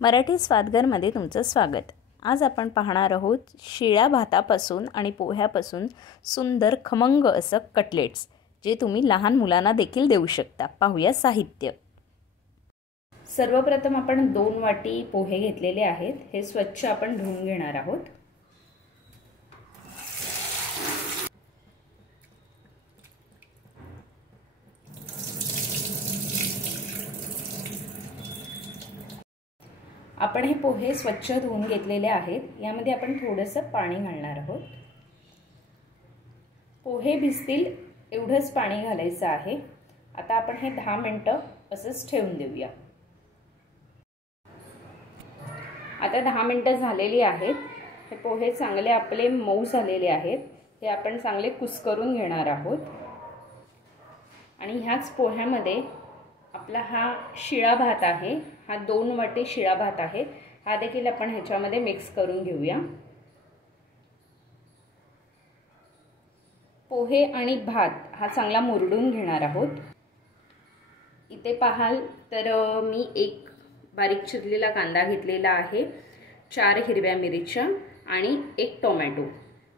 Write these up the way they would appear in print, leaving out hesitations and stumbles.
मराठी स्वादघरमध्ये तुमचं स्वागत। आज आपण पाहणार आहोत शिळ्या भातापासून आणि पोह्यापासून सुंदर खमंग असं कटलेट्स, जे तुम्ही लहान मुलांना देखील देऊ शकता। पाहूया साहित्य। सर्वप्रथम आपण 2 वाटी पोहे घेतलेले आहेत। हे स्वच्छ आपण धुवून घेणार आहोत। आपण हे पोहे स्वच्छ धुवून घेतलेले आहेत। यामध्ये आपण थोडंसं पाणी घालणार आहोत। पोहे भिजतील एवढंच पाणी घालायचं आहे। आता आपण हे 10 मिनिटं असंच ठेवून देऊया। आता 10 मिनिटं झालेली आहेत। हे पोहे चांगले आपले मऊ झालेले आहेत। हे आपण चांगले कुस्करून घेणार आहोत आणि ह्याच पोह्यामध्ये आपला हा शिळा भात आहे। हा 2 वाटी शिळा भात आहे। हा देखील आपण ह्याच्यामध्ये मिक्स करून घेऊया। पोहे आणि भात हा चांगला मुरडून घेणार आहोत। इथे पाहाल तर मी एक बारीक चिरलेला कांदा घेतलेला आहे, 4 हिरव्या मिरच्या आणि 1 टोमॅटो।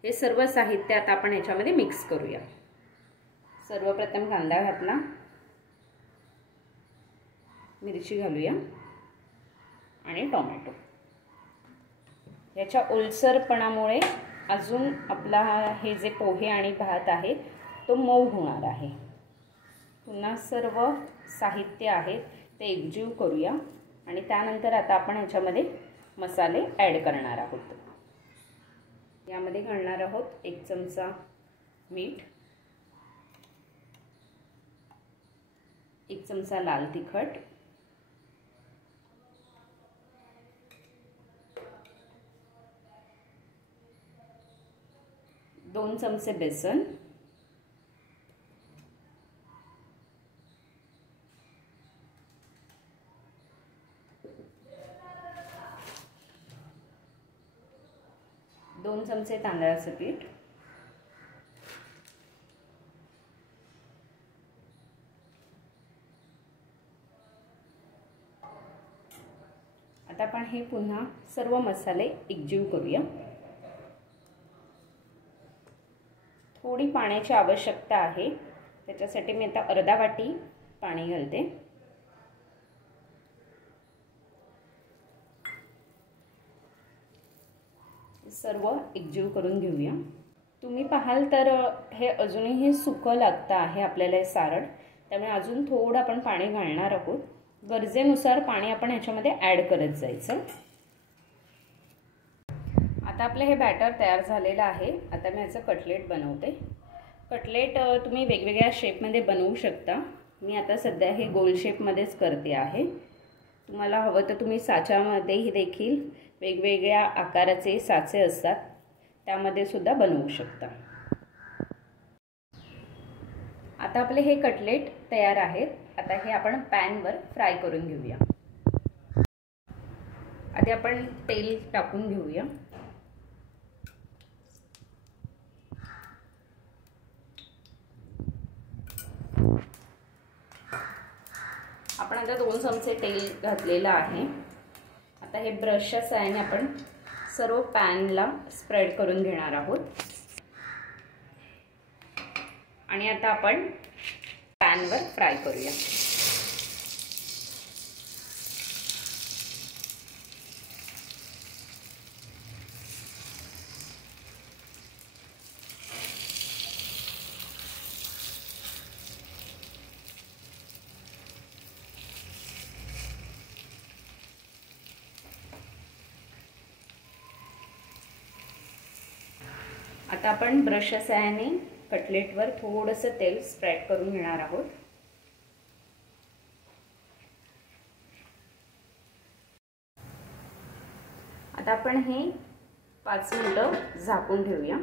हे सर्व साहित्य आता आपण ह्याच्यामध्ये मिक्स करूया। सर्वप्रथम कांदा घातला, मिरची घालूया आणि टोमॅटो। याच्या ओलसरपणामुळे अजून आपला हे जे पोहे आणि भात आहे तो मऊ होणार आहे। पुन्हा सर्व साहित्य आहे ते एकजीव करूया आणि त्यानंतर आता आपण ह्याच्यामध्ये मसाले ॲड करणार आहोत। यामध्ये घालणार आहोत 1 चमचा मीठ, 1 चमचा लाल तिखट, 2 चमचे बेसन, 2 चमचे तांदळाचं पीठ, आता आपण हे पुन्हा सर्व मसाले एकजीव करूया। थोडी पाण्याची आवश्यकता आहे, त्याच्यासाठी मी आता अर्धा वाटी पाणी घालते। सर्व एकजीव करून घेऊया। तुम्ही पाहाल तर हे अजूनही सुकं लागतं आहे आपल्याला हे सारण, त्यामुळे अजून थोडं आपण पाणी घालणार आहोत। गरजेनुसार पाणी आपण ह्याच्यामध्ये ॲड करत जायचं। आता आपलं हे बॅटर तयार झालेलं आहे। आता मी याचं कटलेट बनवते। कटलेट तुम्ही वेगवेगळ्या शेपमध्ये बनवू शकता। मी आता सध्या हे गोल शेपमध्येच करते आहे। तुम्हाला हवं तर तुम्ही साच्यामध्येही देखील वेगवेगळ्या आकाराचे साचे असतात, त्यामध्ये सुद्धा बनवू शकता। आता आपले हे कटलेट तयार आहेत। आता हे आपण पॅनवर फ्राय करून घेऊया। आधी आपण तेल टाकून घेऊया। आपण आता 2 चमचे तेल घातलेलं आहे। आता हे ब्रशच्या साहाय्याने आपण सर्व पॅनला स्प्रेड करून घेणार आहोत आणि आता आपण पॅनवर फ्राय करूया। आता आपण ब्रशच्या साहाय्याने कटलेटवर थोडंसं तेल स्प्रेड करून घेणार आहोत। आता आपण हे 5 मिनिटं झाकून ठेवूया,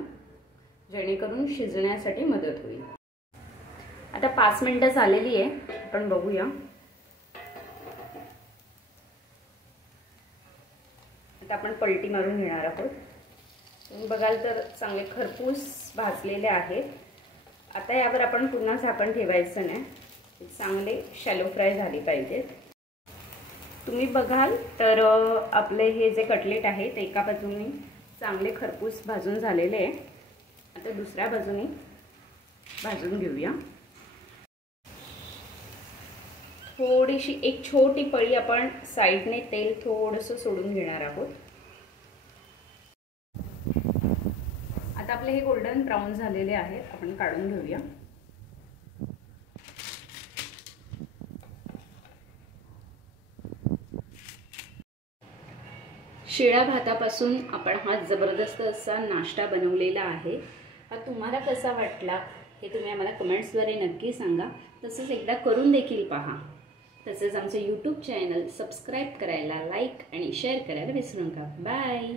जेणेकरून शिजण्यासाठी मदत होईल। आता 5 मिनिटं झालेली आहे, आपण बघूया। आता आपण पलटी मारून घेणार आहोत। तुम्ही बघाल तर चांगले खरपूस भाजलेले आहेत। आता यावर आपण पुन्हा झाकण ठेवायचं नाही, चांगले शॅलो फ्राय झाले पाहिजेत। तुम्ही बघाल तर आपले हे जे कटलेट आहे ते एका बाजूने चांगले खरपूस भाजून झालेले आहे. आता दुसऱ्या बाजूने भाजून घेऊया. थोडीशी एक छोटी पळी आपण साईडने तेल थोडंसं सोडून घेणार आहोत. आता आपले हे गोल्डन ब्राऊन झालेले आहेत, आपण काढून घेऊया. शिळ्या भातापासून आपण हा जबरदस्त असा नाश्ता बनवलेला आहे. हा तुम्हाला कसा वाटला हे तुम्ही आम्हाला कमेंट्सद्वारे नक्की सांगा. तसंच एकदा करून देखील पहा. तसेच आमचं यूट्यूब चॅनल सबस्क्राईब करायला, लाईक आणि शेअर करायला विसरू नका. बाय.